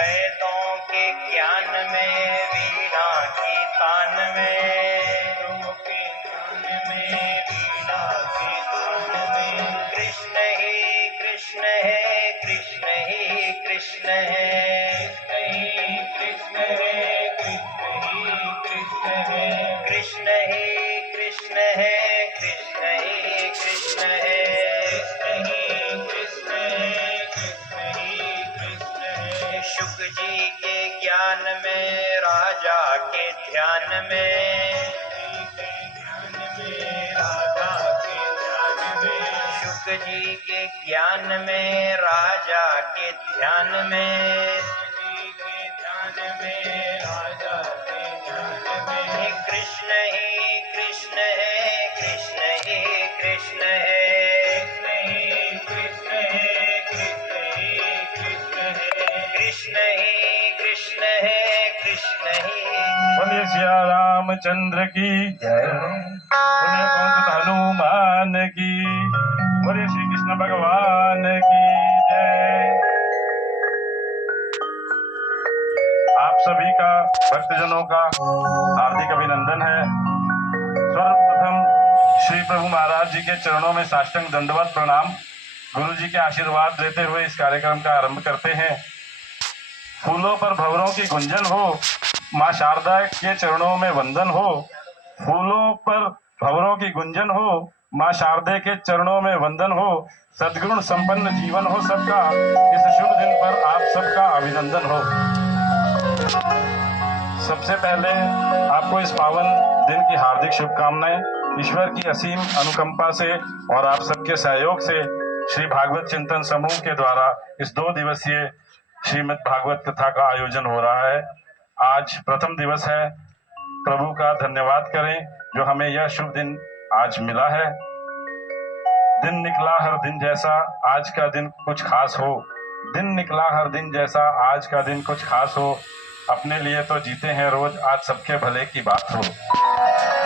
वेदों के ज्ञान में, वीणा की तान में, तुम के ज्ञान में, वीणा के तान में। कृष्ण ही कृष्ण है, कृष्ण ही कृष्ण है, कृष्ण ही कृष्ण है, कृष्ण ही कृष्ण है, कृष्ण ही कृष्ण है, कृष्ण ही कृष्ण है, कृष्ण ही कृष्ण है, कृष्ण ही कृष्ण है। शुक जी के ज्ञान में, राजा के ध्यान में, राजा के ध्यान में। शुक जी के ज्ञान में, राजा के ध्यान में, ध्यान में, राजा के ध्यान में। कृष्ण ही कृष्ण है, कृष्ण ही कृष्ण है, कृष्ण ही कृष्ण है, कृष्ण ही कृष्ण है, कृष्ण ही कृष्ण है, कृष्ण ही। बोलिए सिया रामचंद्र की जय, बोलिए पवन हनुमान की, बोलिए श्री कृष्ण भगवान की जय। आप सभी का, भक्तजनों का हार्दिक अभिनंदन है। सर्वप्रथम श्री प्रभु महाराज जी के चरणों में साष्टांग दंडवत प्रणाम। गुरु जी के आशीर्वाद देते हुए इस कार्यक्रम का आरंभ करते हैं। फूलों पर भंवरों की गुंजन हो, माँ शारदा के चरणों में वंदन हो। फूलों पर भंवरों की गुंजन हो, माँ शारदा के चरणों में वंदन हो। सद्गुण संपन्न जीवन हो सबका, इस शुभ दिन पर आप सबका अभिनंदन हो। सबसे पहले आपको इस पावन दिन की हार्दिक शुभकामनाएं। ईश्वर की असीम अनुकंपा से और आप सबके सहयोग से श्री भागवत चिंतन समूह के द्वारा इस 2 दिवसीय श्रीमद् भागवत कथा का आयोजन हो रहा है। आज प्रथम दिवस है। प्रभु का धन्यवाद करें जो हमें यह शुभ दिन आज मिला है। दिन निकला हर दिन जैसा आज का दिन कुछ खास हो, दिन निकला हर दिन जैसा आज का दिन कुछ खास हो। अपने लिए तो जीते हैं रोज, आज सबके भले की बात हो।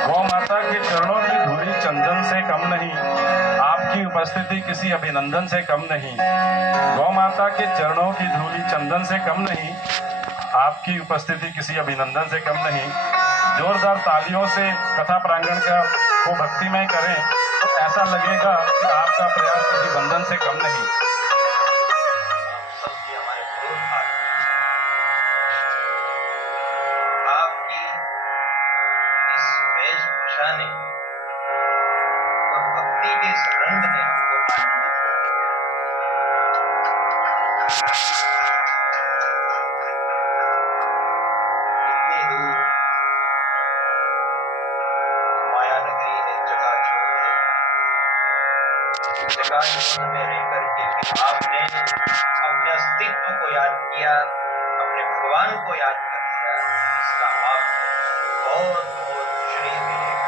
गौ माता के चरणों की धूली चंदन से कम नहीं, आपकी उपस्थिति किसी अभिनंदन से कम नहीं। गौ माता के चरणों की धूली चंदन से कम नहीं, आपकी उपस्थिति किसी अभिनंदन से कम नहीं। जोरदार तालियों से कथा प्रांगण को भक्तिमय करें तो ऐसा लगेगा कि आपका प्रयास किसी बंधन से कम नहीं। ने और भक्ति के इस रंग ने हमको आनंदित कर दिया। इतनी दूर माया नगरी है, चकाचौंध है, चकाचौंध में रह करके फिर आपने अपने अस्तित्व को याद किया, अपने भगवान को याद कर लिया। इसका आपको बहुत बहुत श्रेय मिलेगा।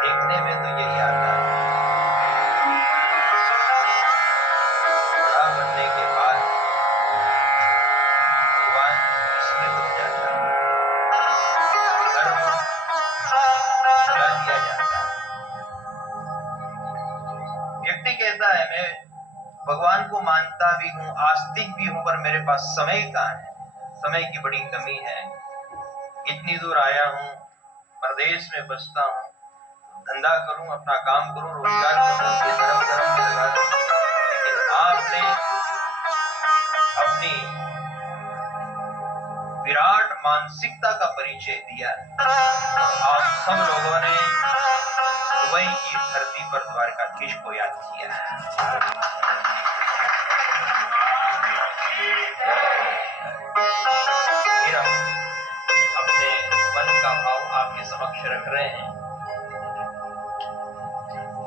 देखने में तो यही आता है, बड़ा बनने के बाद भगवान इसमें डूब जाता है, कर्म भुला दिया जाता है। व्यक्ति कहता है मैं भगवान को मानता भी हूँ, आस्तिक भी हूँ, पर मेरे पास समय कहाँ है, समय की बड़ी कमी है। इतनी दूर आया हूँ, प्रदेश में बसता हूँ, धंधा करूं, अपना काम करूं, रोजगार करूं, ये धर्म में लगा दूं, लेकिन आपने अपनी विराट मानसिकता का परिचय दिया। आप सब लोगों ने दुबई की धरती पर द्वारकाधीश को याद किया। फिर हम अपने मन का भाव आपके समक्ष रख रहे हैं।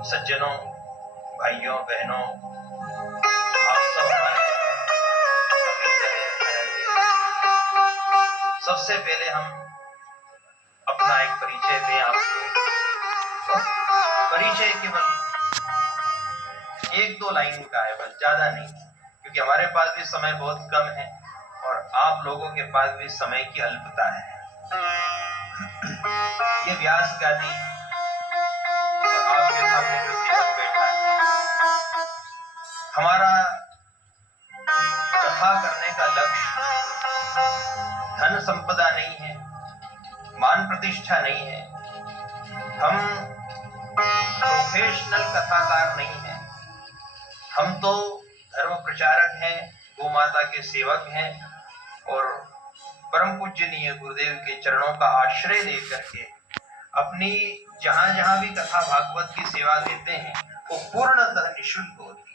सज्जनों, भाइयों, बहनों, आप सब हमारे सबसे पहले हम अपना एक परिचय दें आपको। परिचय केवल 1-2 लाइन का है, बस ज्यादा नहीं, क्योंकि हमारे पास भी समय बहुत कम है और आप लोगों के पास भी समय की अल्पता है। ये व्यास गादी और आपके सामने जो सेवक बैठे हमारा कथा करने का लक्ष्य धन संपदा नहीं है, मान प्रतिष्ठा नहीं है, हम प्रोफेशनल कथाकार नहीं है, हम तो धर्म प्रचारक हैं, गौ माता के सेवक हैं और परम पूजनीय गुरुदेव के चरणों का आश्रय लेकर के अपनी जहां जहां भी कथा भागवत की सेवा देते हैं वो पूर्णतः निःशुल्क होती है।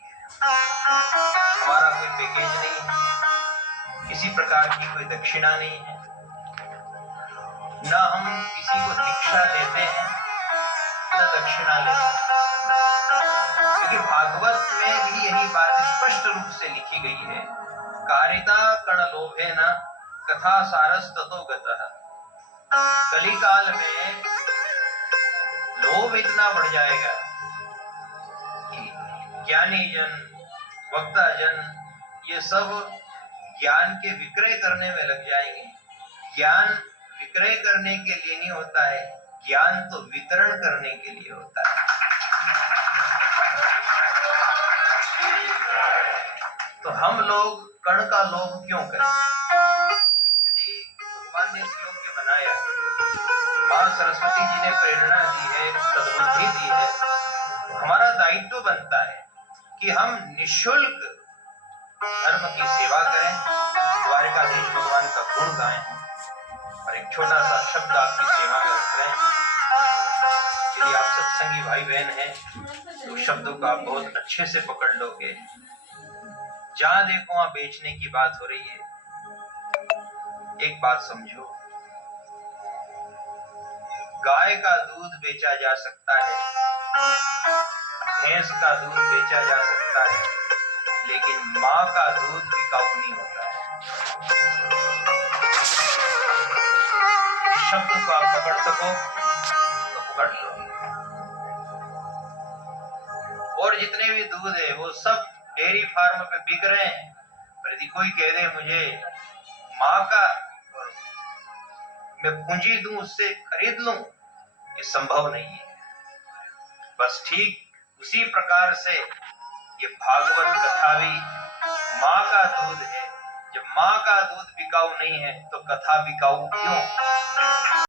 हमारा कोई पैकेज नहीं है, किसी प्रकार की कोई दक्षिणा नहीं है, न हम किसी को दीक्षा देते हैं न दक्षिणा लेते हैं, क्योंकि भागवत में भी यही बात स्पष्ट रूप से लिखी गई है, कारिता कण लोभे न कथा सारस ततो गतः। कलिकाल में लोभ इतना बढ़ जाएगा कि ज्ञानी जन, वक्ता जन ये सब ज्ञान के विक्रय करने में लग जाएंगे। ज्ञान विक्रय करने के लिए नहीं होता है, ज्ञान तो वितरण करने के लिए होता है। तो हम लोग कण का लोभ क्यों करें? यदि भगवान ने इस योग्य बनाया, मां सरस्वती जी ने प्रेरणा दी है, सद्बुद्धि दी है, तो हमारा दायित्व बनता है कि हम निःशुल्क धर्म की सेवा करें, द्वारिकाधीश भगवान का गुण गाएं और एक छोटा सा शब्द आपकी सेवा में रख रहे हैं। यदि आप सत्संगी भाई बहन हैं तो शब्दों को आप बहुत अच्छे से पकड़ लोगे। जहां देखो वहां बेचने की बात हो रही है। एक बात समझो, गाय का दूध बेचा जा सकता है, भैंस का दूध बेचा जा सकता है, लेकिन मां का दूध बिकाऊ नहीं होता है। इस शब्द को आप पकड़ सको तो पकड़ लो। और जितने भी दूध है वो सब डेयरी फार्म पे बिक रहे हैं, पर यदि कोई कह दे मुझे मां का मैं पूंजी दूं, उससे खरीद लूं, ये संभव नहीं है। बस ठीक उसी प्रकार से ये भागवत कथा भी मां का दूध है। जब मां का दूध बिकाऊ नहीं है तो कथा बिकाऊ क्यों?